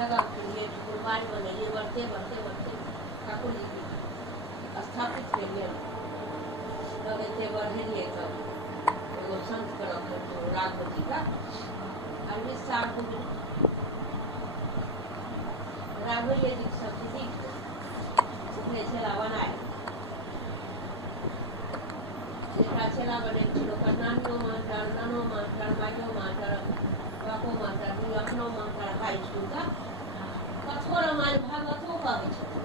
जगह के लिए कुर्बानी बनेलिए बढ़ते बढ़ते बढ़ते काकुली स्थापित करिए तब एते बढ़ेलिए तब एगो संत के रखे राघव जी का अभी साल हो गए राघव जी सब सीख अपने छेला बनाए जेकरा छेला बने ओकर नानियो मास्टर नानो मास्टर माइयो मास्टर बापो मास्टर भी अपनो मास्टर हाई स्कूल का कठोर हमारे भागवतो कहै छथिन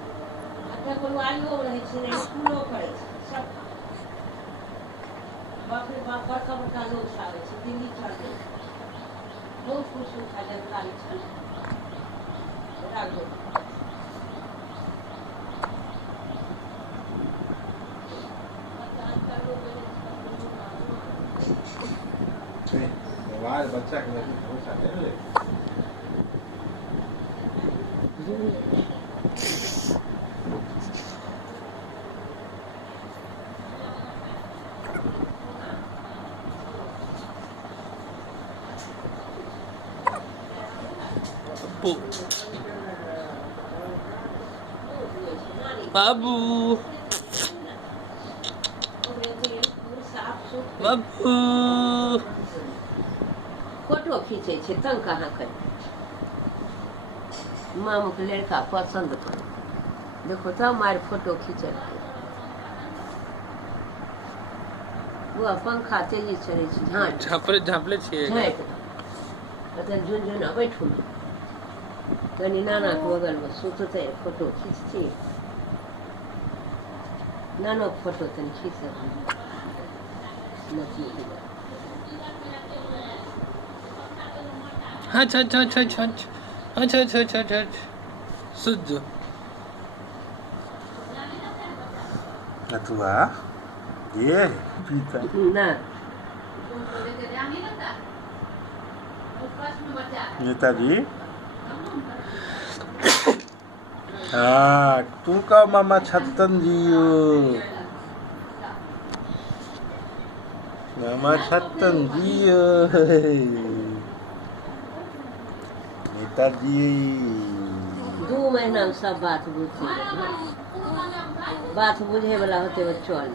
अच्छा गुरुवारियो रहै छै ने स्कूलो करै छै सब बाप रे बाप बड़का बड़का लोग आबै छै दिल्ली चल गेल बहुत खुश खा जानकारी छै राघव मोबाइल बच्चा के भरोसा नहीं ले बाबू बाबू फोटो खींचे छै तंग कहाँ कर मामू के लड़का पसंद कर देखो तब हमारे फोटो खींचल वो पंखा तेजी चले छै झाँपले छियै झुनझुना बैठू कनी नाना के बगल में सुतते फोटो खींचती नानो फोटो तनी खींच अच्छा शुद्ध नथुआ ये पीता ना नेताजी हाँ तू का मामा छत्तन जियो मामा छत्तन जियो नेताजी 2 महीना में सब बात बुझे वाला होते चल